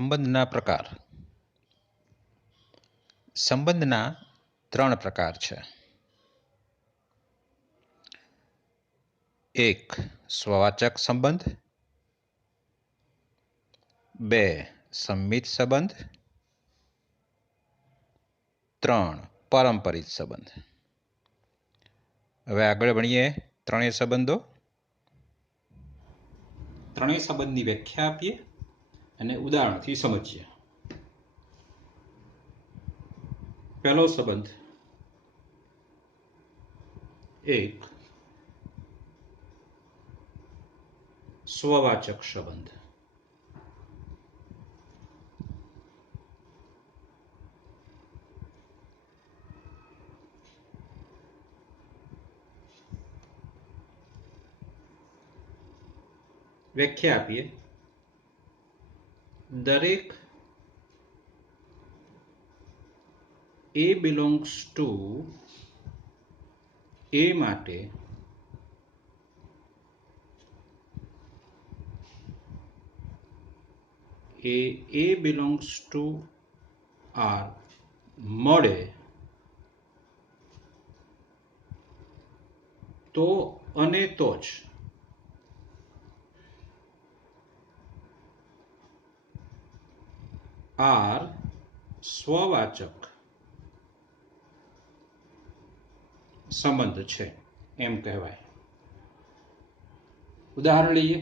સંબંધના પ્રકાર. સંબંધના 3 પ્રકાર છે. 1. સ્વવાચક સંબંધ. 2. સંમિત સંબંધ. 3. પારંપરિક સંબંધ. હવે આગળ ભણીએ ત્રણેય સંબંધો. ત્રણેય સંબંધની વ્યાખ્યા આપીએ અને ઉદાહરણથી સમજીએ. પહેલો સંબંધ 1. સ્વવાચક સંબંધ. વ્યાખ્યા આપીએ. દરેક A belongs to A માટે A belongs to R મળે તો અને તો જ R સ્વવાચક સંબંધ છે એમ કહેવાય. ઉદાહરણ લઈએ.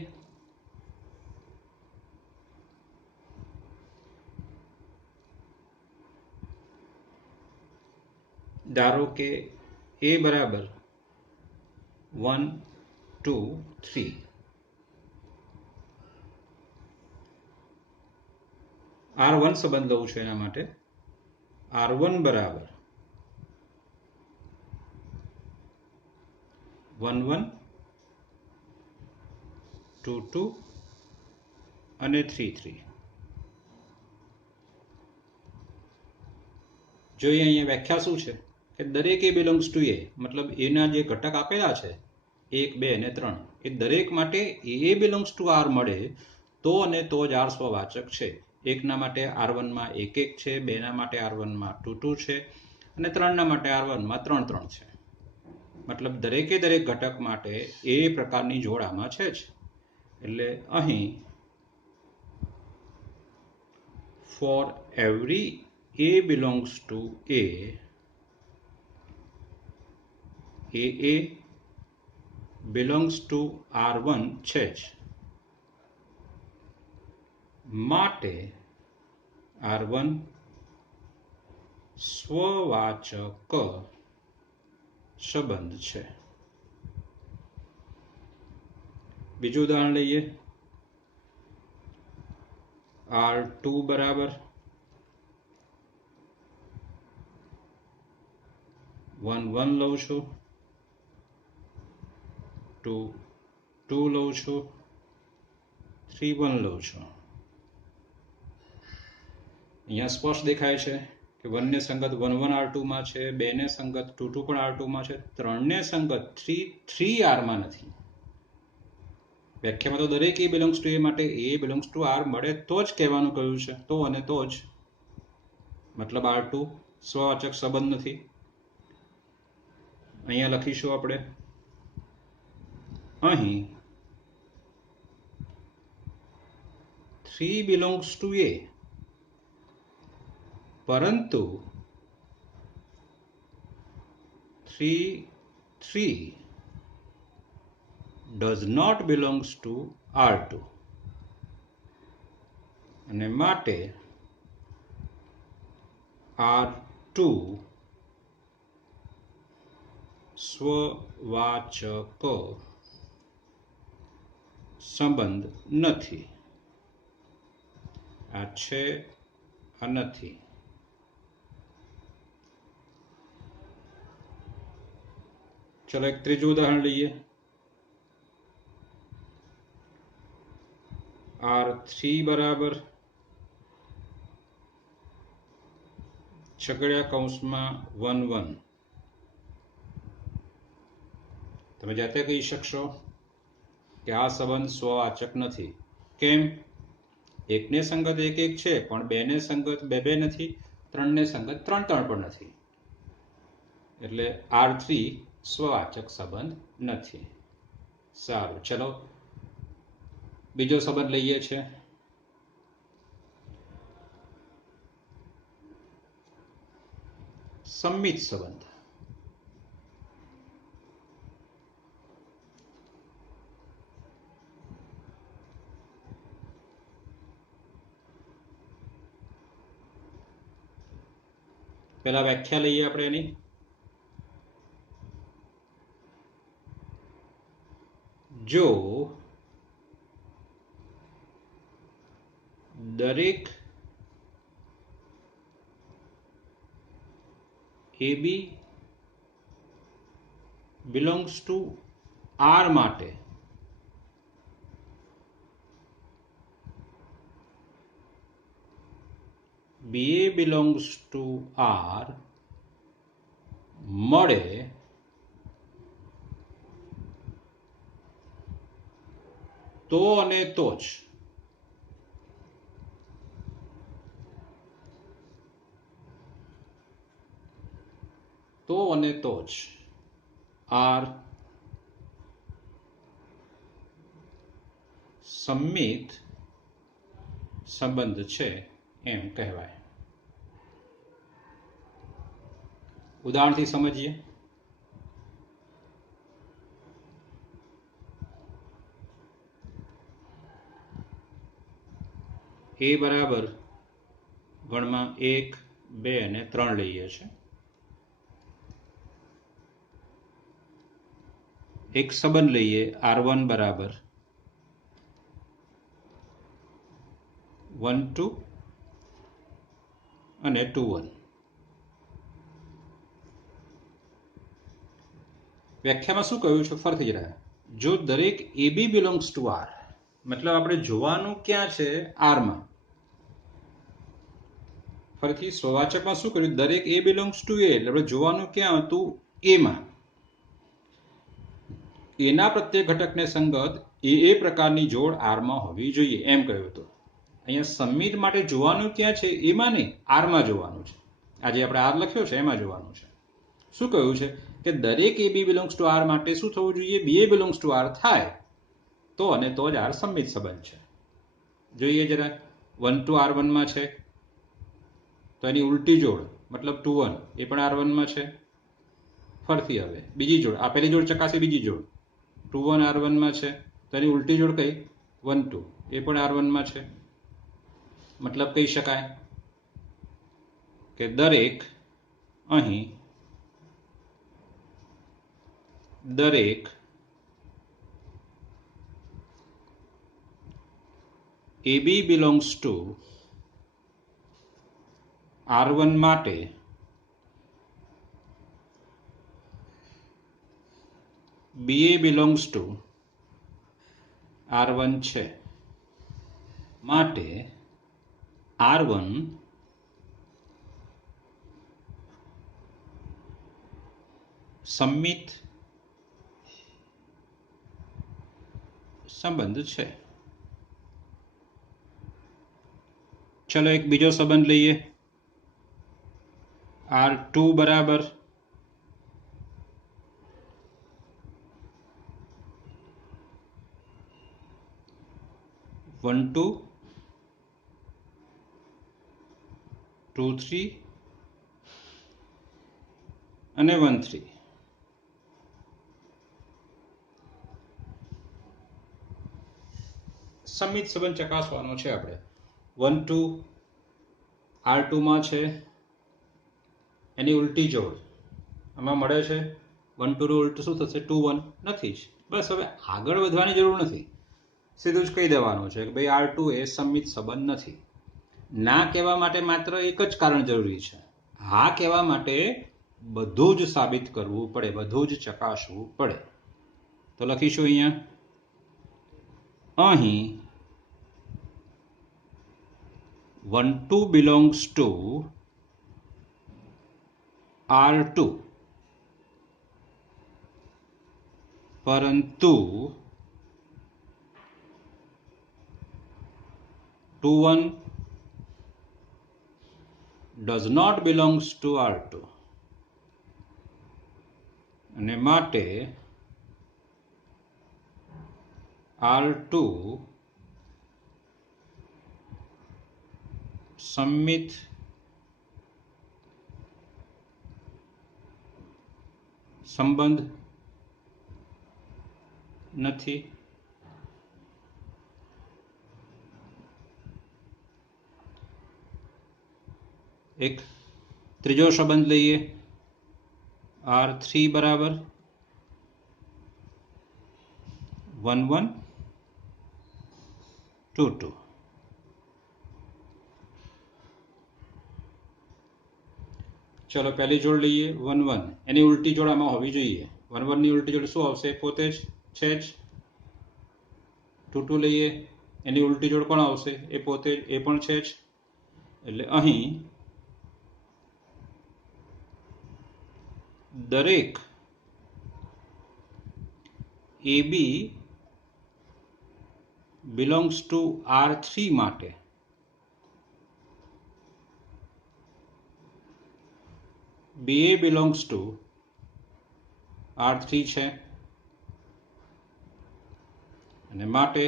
ધારો કે A બરાબર 1 2 3. R1 સંબંધ લઉં છું. એના માટે R1 બરાબર 1 1 2 2 અને 3 3. જોઈએ અહીંયા વ્યાખ્યા શું છે કે દરેક A બિલોંગ્સ ટુ A, મતલબ એના જે ઘટક આપેલા છે 1 2 અને 3, એ દરેક માટે A બિલોંગ્સ ટુ R મળે તો અને તો જ R સ્વવાચક છે. એકના માટે R1 માં 1 1 છે, બેના માટે R1 માં 2 2 છે અને 3ના માટે R1 માં 3 3 છે. મતલબ દરેકે દરેક ઘટક માટે એ પ્રકારની જોડ આમાં છે જ. એટલે અહીં for every A belongs to A, AA belongs to R1 છે જ. માટે R1 સ્વવાચક સંબંધ છે. બીજું ઉદાહરણ લઈએ. R2 બરાબર 1 1 લઉં છું, 2 2 લઉં છું, 3 1 લઉં છું. અહીંયા સ્પષ્ટ દેખાય છે કે 1 ને સંગત 1 1 R2 માં છે, 2 ને સંગત 2 2 પણ R2 માં છે, 3 ને સંગત 3 3 R માં નથી. વ્યાખ્યામાં તો દરેક A belongs to A માટે A belongs to R મળે તો જ કહેવાનું કહ્યું છે. તો અને તો જ, મતલબ R2 સ્વવાચક સંબંધ નથી. અહીંયા લખીશું આપણે, અહીં 3 belongs to A, પરંતુ 3 3 does not belongs to R2 અને માટે R2 સ્વવાચક સંબંધ નથી. આ છે આ નથી. ચલો એક ત્રીજું ઉદાહરણ લઈએ. R3 બરાબર છગડીયા કૌંસમાં 1 1. તમે જાતે કહી શકશો કે આ સંબંધ સ્વવાચક નથી. કેમ? એકને સંગત એક એક છે, પણ બેને સંગત બે બે નથી, ત્રણને સંગત ત્રણ ત્રણ પણ નથી. એટલે R3 સ્વવાચક સંબંધ નથી. સારું, ચલો બીજો સંબંધ લઈએ છે. સંમિત સંબંધ. પહેલા વ્યાખ્યા લઈએ આપણે એની. જો દરેક AB belongs to R માટે BA belongs to R મળે તો અને તો જ R સંમિત સંબંધ છે એમ કહેવાય. ઉદાહરણથી સમજીએ. A બરાબર ગણમાં 1, 2 અને 3 લઈએ છે. એક સંબંધ લઈએ R1 બરાબર 1 2 અને 2 1. વ્યાખ્યામાં શું કહ્યું છે ફરીથી જ રહ્યા. જો દરેક AB belongs to R, મતલબ આપણે જોવાનું ક્યાં છે? R માં. ફરીથી સ્વવાચકમાં શું કર્યું? દરેક A belongs to A, એટલે આપણે જોવાનું ક્યાં હતું? A માં. એના પ્રત્યેક ઘટકને સંગત એ પ્રકારની જોડ R માં હોવી જોઈએ એમ કહ્યું હતું. અહીંયા સંમિત માટે જોવાનું ક્યાં છે? એમાં નહીં, R માં જોવાનું છે. આજે આપણે R લખ્યો છે એમાં જોવાનું છે. શું કહ્યું છે કે દરેક AB belongs to R માટે શું થવું જોઈએ? BA belongs to R થાય તો અને તો જ R સંમિત સંબંધ છે. જોઈએ જરા. 1 2 R1 માં છે તો એની ઉલટી જોડ મતલબ 2 1 એ પણ R1 માં છે. ફરતી હવે બીજી જોડ, આ પહેલી જોડ ચકાસી, બીજી જોડ 2 1 R1 માં છે તો એની ઉલટી જોડ કઈ? 1 2 એ પણ R1 માં છે. મતલબ કહી શકાય કે દરેક અહીં દરેક AB belongs to R1 માટે BA belongs to R1 છે. માટે R1 સંમિત સંબંધ છે. ચલો એક બીજો સંબંધ લઈએ. R2 બરાબર 1 2 2 3 અને 1 3. સંમિત સંબંધ ચકાસવાનો છે આપણે. 1 2 R2 માં છે, એની ઉલટી જોડ આમાં મળે છે. 1 2 નું ઉલટું શું થશે? 2 1 નથી જ. બસ હવે આગળ વધવાની જરૂર નથી, સીધું જ કહી દેવાનું છે કે ભાઈ R2 એ સંમિત સંબંધ નથી. ના કહેવા માટે માત્ર એક જ કારણ જરૂરી છે. હા કહેવા માટે બધું જ સાબિત કરવું પડે, બધું જ ચકાસવું પડે. તો લખીશું અહીં 1 2 belongs to R2 પરંતુ 2 1 does not belongs to R2 અને માટે R2 સમમિત સંબંધ નથી. એક ત્રીજો સંબંધ લઈએ, R3 બરાબર 1 1 2 2. ચલો પહેલી જોડ લઈએ 1 1, એની ઉલટી જોડ આમાં હોવી જોઈએ. 1 1 ની ઉલટી જોડ શું આવશે? પોતે જ છે જ. 2 2 લઈએ, એની ઉલટી જોડ કોણ આવશે? એ પોતે એ પણ છે જ. એટલે અહીં દરેક AB belongs to R3 માટે BA belongs to R3 છે અને માટે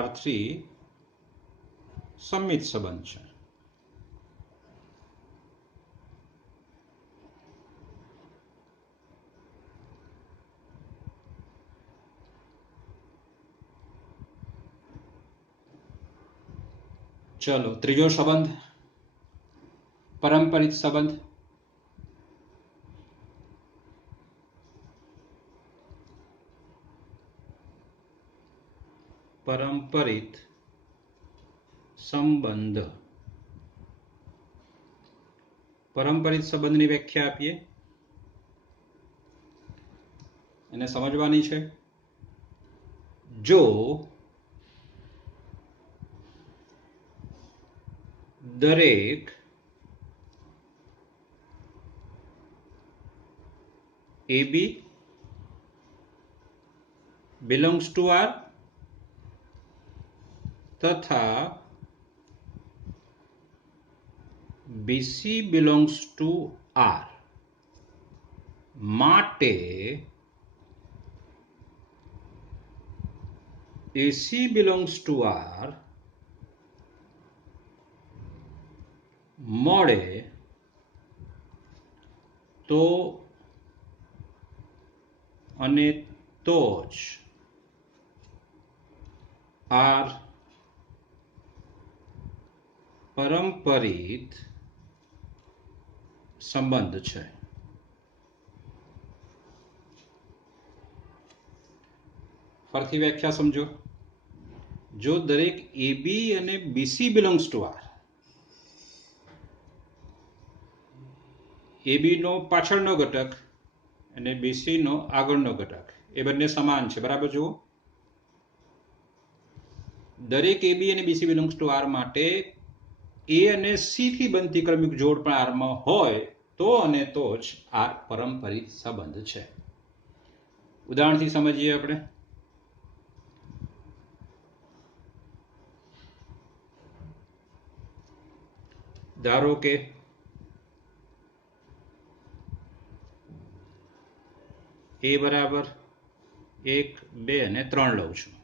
R3 સમમિત સંબંધ છે. ચલો ત્રીજો સંબંધ, પરંપરિત સંબંધ. પરંપરિત સંબંધ. પરંપરિત સંબંધની વ્યાખ્યા આપીએ, એને સમજવાની છે. જો દરેક AB belongs to R તથા BC belongs to R માટે AC belongs to R મળે તો અને તો જ R પરંપરિત સંબંધ છે. ફરીથી વ્યાખ્યા સમજો. જો દરેક AB અને BC belongs to R, AB નો પાછળનો ઘટક અને BC નો આગળનો ઘટક એ બંને સમાન છે, બરાબર. જુઓ, દરેક AB અને BC belongs to R માટે A અને C થી બનતી ક્રમિક જોડ પણ R માં હોય તો અને તો જ R પરંપરિત સંબંધ છે. ઉદાહરણથી સમજીએ આપણે. ધારો કે A બરાબર 1 2 અને 3 લઉં છું,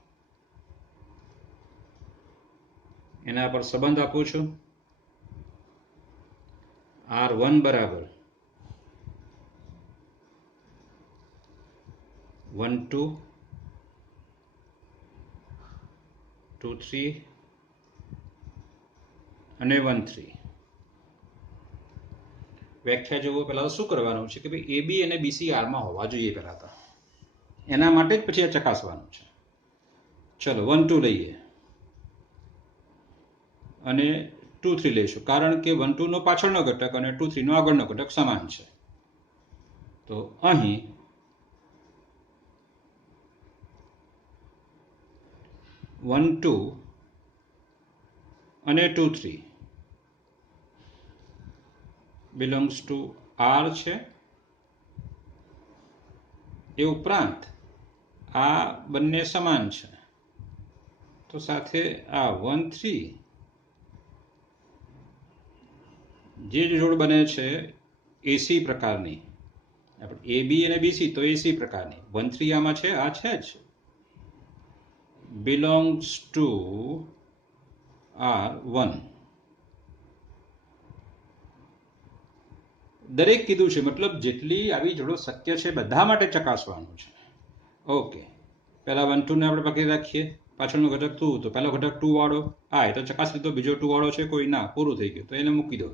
એના પર સંબંધ આપું છું. R1 બરાબર 1 2 2 3 અને 1 3. વ્યાખ્યા જુઓ. પહેલા શું કરવાનું છે કે ભાઈ AB અને BC R માં હોવા જોઈએ, પહેલા તો એના માટે જ પછી આ ચકાસવાનું છે. ચલો 1 2 લઈએ અને 2 3 લઈશું, કારણ કે 1 2 નો પાછળનો ઘટક અને 2 3 નો આગળનો ઘટક સમાન છે. તો અહીં 1 2 અને 2 3 belongs to R છે. એ ઉપરાંત આ બંને સમાન છે, તો તો સાથે આ 1 3 જે જોડ બને છે એસી પ્રકારની, આપણે એ બી અને બીસી તો એસી પ્રકારની, 1 3 આમાં છે, આ છે જ, બિલોંગ્સ ટુ R1. દરેક કીધું છે, મતલબ જેટલી આવી જોડો શક્ય છે બધા માટે ચકાસવાનું છે. ઓકે, પહેલા 1 2 ને આપણે પકડી રાખીએ, પાછળનો ઘટક 2, તો પહેલો ઘટક 2 વાળો આ એ તો ચકાસી લીધો, બીજો 2 વાળો છે કોઈ, ના, પૂરું થઈ ગયું, તો એને મૂકી દો.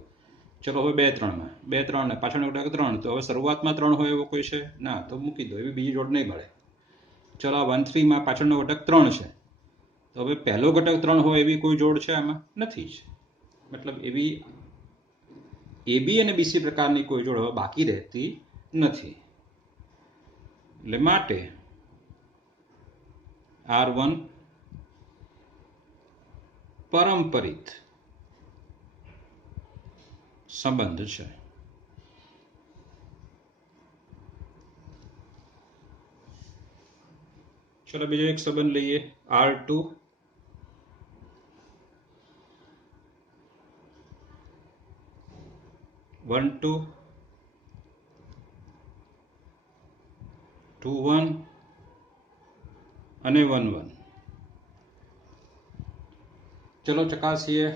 ચલો હવે 2 3 માં 2 3 ને પાછળનો ઘટક 3, તો હવે શરૂઆતમાં 3 હોય એવો કોઈ છે, ના, તો મૂકી દો, એવી બીજી જોડ નહીં મળે. ચલો આ 1 3 માં પાછળનો ઘટક 3 છે, તો હવે પહેલો ઘટક 3 હોય એવી કોઈ જોડ છે આમાં? નથી જ. મતલબ એવી એબી અને બીસી પ્રકારની કોઈ જોડ હવે બાકી રહેતી નથી. એટલે માટે R1 પરંપરિત સંબંધ છે. ચલો બીજો એક સંબંધ લઈએ, R2 1 2 2 1 અને 1 1. ચલો ચકાસીએ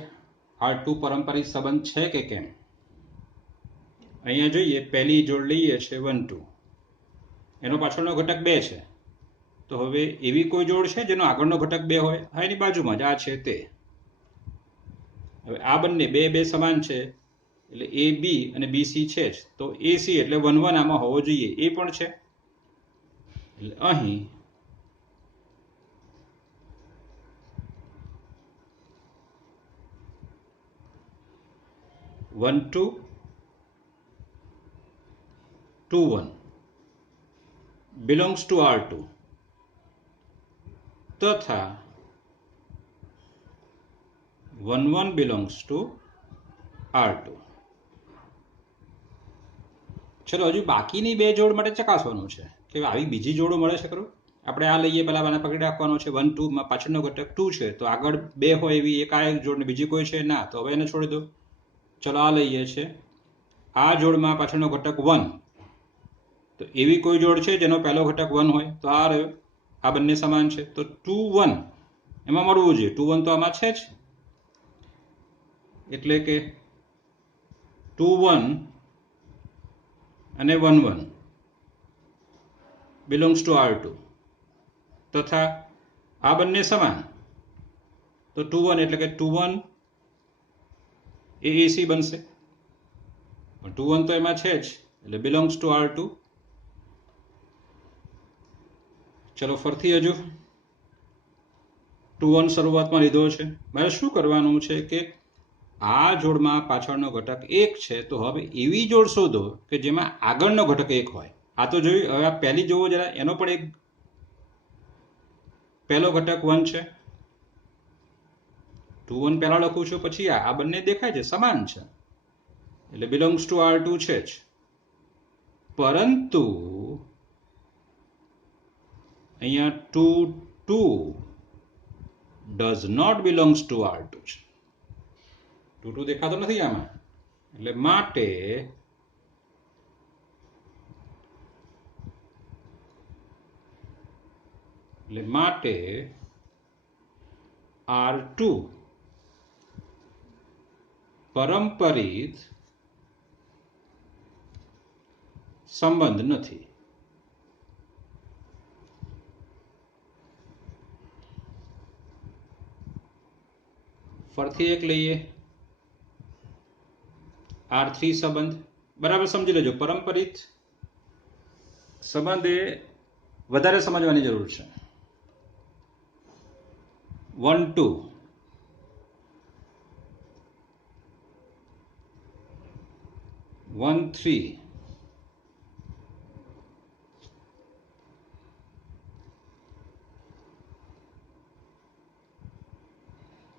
R2 પરંપરિત સંબંધ છે કે કેમ. અહીંયા જોઈએ, પહેલી જોડ લઈએ છે 1 2, એનો પાછળનો ઘટક 2 છે, તો હવે એવી કોઈ જોડ છે જેનો આગળનો ઘટક 2 હોય? હા, એની બાજુમાં જ આ છે તે. હવે આ બંને બે બે સમાન છે, એટલે એ બી અને બી સી છે જ, તો એ સી એટલે 1 1 આમાં હોવો જોઈએ, એ પણ છે. એટલે અહીં one two 2 1 belongs to R2 તથા 1 1 belongs to R2. ચલો હજુ બાકીની બે જોડ માટે ચકાસવાનું છે કે આવી બીજી જોડો મળે છે ખરું. આપણે આ લઈએ, પહેલા આને પકડી રાખવાનો છે. 1 2 માં પાછળનો ઘટક 2 છે, તો આગળ 2 હોય એવી એક આ એક જોડ ને બીજી કોઈ છે? ના, તો હવે એને છોડી દો. ચલો આ લઈએ છે, આ જોડમાં પાછળનો ઘટક 1, તો એવી કોઈ જોડ છે જેનો પહેલો ઘટક 1 હોય? તો આ રહ્યો, આ બંને સમાન છે, તો 2 1 એમાં મળવું જોઈએ. 2 1 તો આમાં છે જ, એટલે કે 2 1 અને 1 1 belongs to R2 તથા આ બંને સમાન, તો 2 1 એટલે કે 2 1 એ એસી બનશે, પણ 2 1 તો એમાં છે જ, એટલે belongs to R2. ચલો ફરથી હજુ 2 1 શરૂઆતમાં લીધો છે. મારે શું કરવાનું છે કે આ જોડમાં પાછળનો ઘટક 1 છે, તો હવે એવી જોડ શોધો કે જેમાં આગળનો ઘટક 1 હોય. આ તો જોયું, હવે આ પહેલી જોવો જરા, એનો પણ એક પહેલો ઘટક 1 છે. 2 1 પહેલા લખું છું, પછી આ બંને દેખાય છે, સમાન છે, એટલે belongs to R2 છે જ. પરંતુ અહીંયા 2 2 does not belongs to R2 છે. 2 2 દેખાતો નથી આમાં, એટલે માટે R2 પરંપરિત સંબંધ નથી. ફરથી એક લઈએ, R3 સંબંધ. બરાબર સમજી લેજો, પરંપરિત સંબંધ એ વધારે સમજવાની જરૂર છે. 1 2 1 3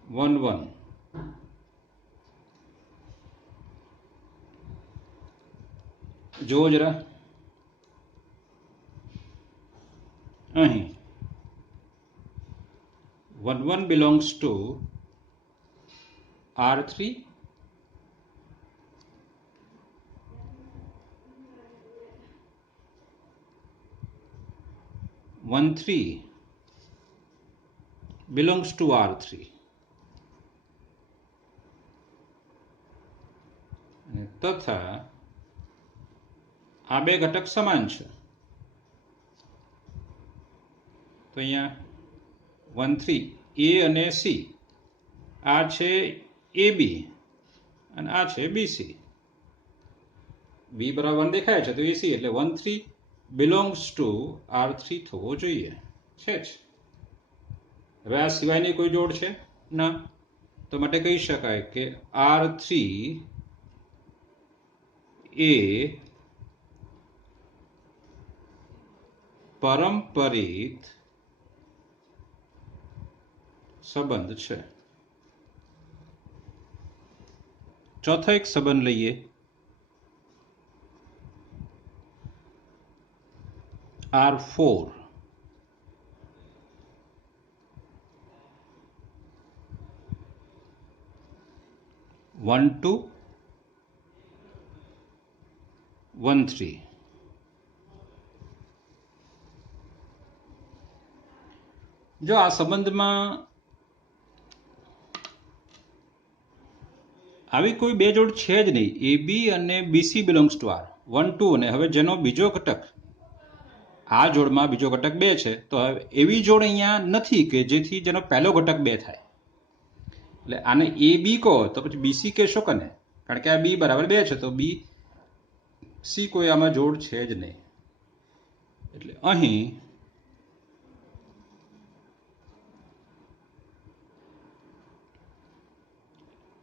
1 1 જુઓ જરા, અહીં 1 belongs to R3, 1 3 belongs to R3 તથા આ બે ઘટક સમાન છે. તો અહીંયા 1 3 A અને C આ છે AB અને આ છે BC. B બરાબર 1 દેખાય છે તો AC એટલે 1 3 belongs to R3 થવો જોઈએ છે જ. હવે આ સિવાયની કોઈ જોડ છે ના, તો માટે કહી શકાય કે R3 એ પરંપરિત સંબંધ છે. ચોથો એક સંબંધ લઈએ. R4 1 2 1 3. જો આ સંબંધમાં આવી કોઈ બે જોડ છે જ નહીં, AB અને BC બિલોંગ્સ ટુ R 1 2 અને હવે જેનો બીજો ઘટક આ જોડમાં બીજો ઘટક 2 છે, તો હવે એવી જોડ અહીંયા નથી કે જેથી જેનો પહેલો ઘટક 2 થાય. એટલે આને AB કહો તો પછી BC કહેશો કે ને, કારણ કે આ B બરાબર 2 છે તો BC કોઈ આમાં જોડ છે જ નહીં. એટલે અહીં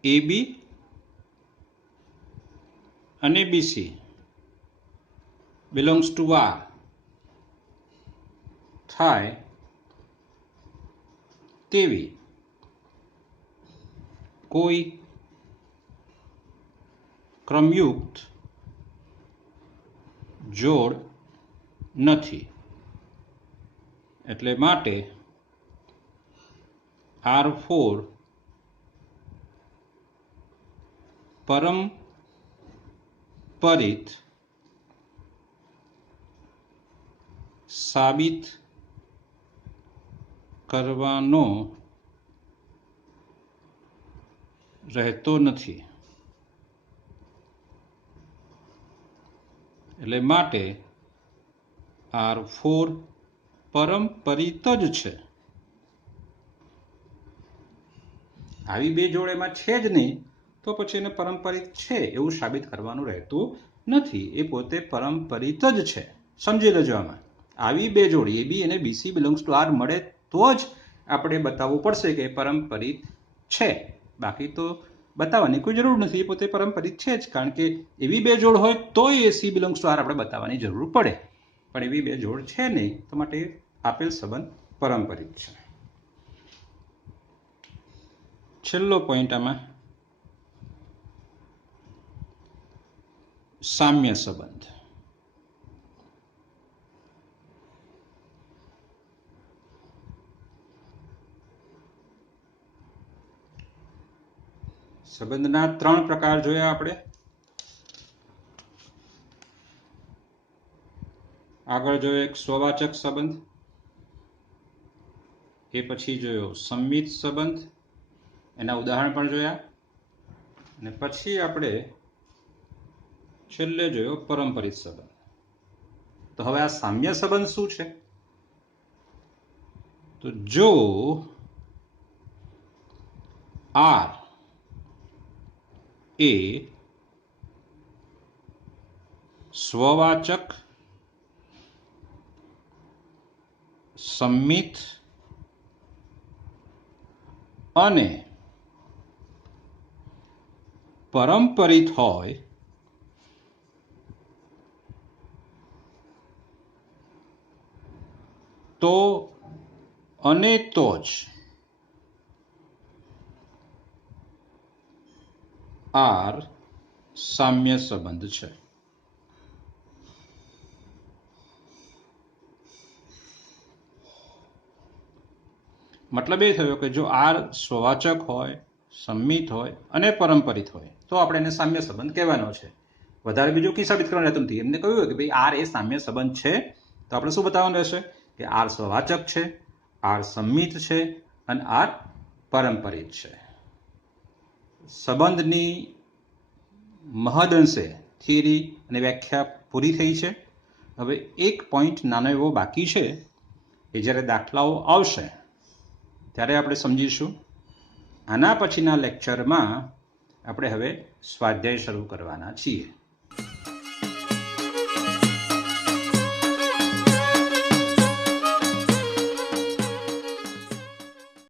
AB અને BC belongs to R થાય તેવી કોઈ ક્રમયુક્ત જોડ નથી. એટલે માટે R4 પરંપરિત સાબિત કરવાનો રહેતો નથી. એટલે માટે R4 પરંપરિત જ છે. આવી બે જોડ એમાં છે જ નહીં તો પછી એને પરંપરિત છે એવું સાબિત કરવાનું રહેતું નથી. એ પોતે પરંપરિત જ છે. સમજી લેજો. આમાં આવી બે જોડ AB અને BC બિલોંગ્સ ટુ R મળે તો જ આપણે બતાવવું પડશે કે પરંપરિત છે. બાકી તો બતાવવાની કોઈ જરૂર નથી, એ પોતે પરંપરિત છે જ. કારણ કે એવી બે જોડ હોય તો AC બિલોંગ્સ ટુ R આપણે બતાવવાની જરૂર પડે, પણ એવી બે જોડ છે નહીં તો માટે આપેલ સંબંધ પરંપરિત છે. છેલ્લો પોઈન્ટ આમાં સામ્ય સંબંધ. સંબંધના 3 પ્રકાર જોયા આપણે. આગળ જોયો એક સ્વવાચક સંબંધ, એ પછી જોયો સંમિત સંબંધ, એના ઉદાહરણ પણ જોયા, અને પછી આપણે છેલ્લે જોયો પરંપરિત સંબંધ. તો હવે આ સામ્ય સંબંધ શું છે? તો જો R એ સ્વવાચક, સંમિત અને પરંપરિત હોય તો અને તો જ R સામ્ય સંબંધ છે. મતલબ એ થયો કે જો આર સ્વવાચક હોય, સંમિત હોય અને પરંપરિત હોય તો આપણે એને સામ્ય સંબંધ કહેવાનો છે. વધારે બીજું કંઈ સાબિત કરવાનું રહેતું નથી. એમને કહ્યું કે ભાઈ આર એ સામ્ય સંબંધ છે તો આપણે શું બતાવવાનું રહેશે કે આર સ્વવાચક છે, આર સંમિત છે અને આર પરંપરિત છે. સંબંધની મહદઅંશે થિયરી અને વ્યાખ્યા પૂરી થઈ છે. હવે એક પોઈન્ટ નાનો એવો બાકી છે એ જ્યારે દાખલાઓ આવશે ત્યારે આપણે સમજીશું. આના પછીના લેક્ચરમાં આપણે હવે સ્વાધ્યાય શરૂ કરવાના છીએ.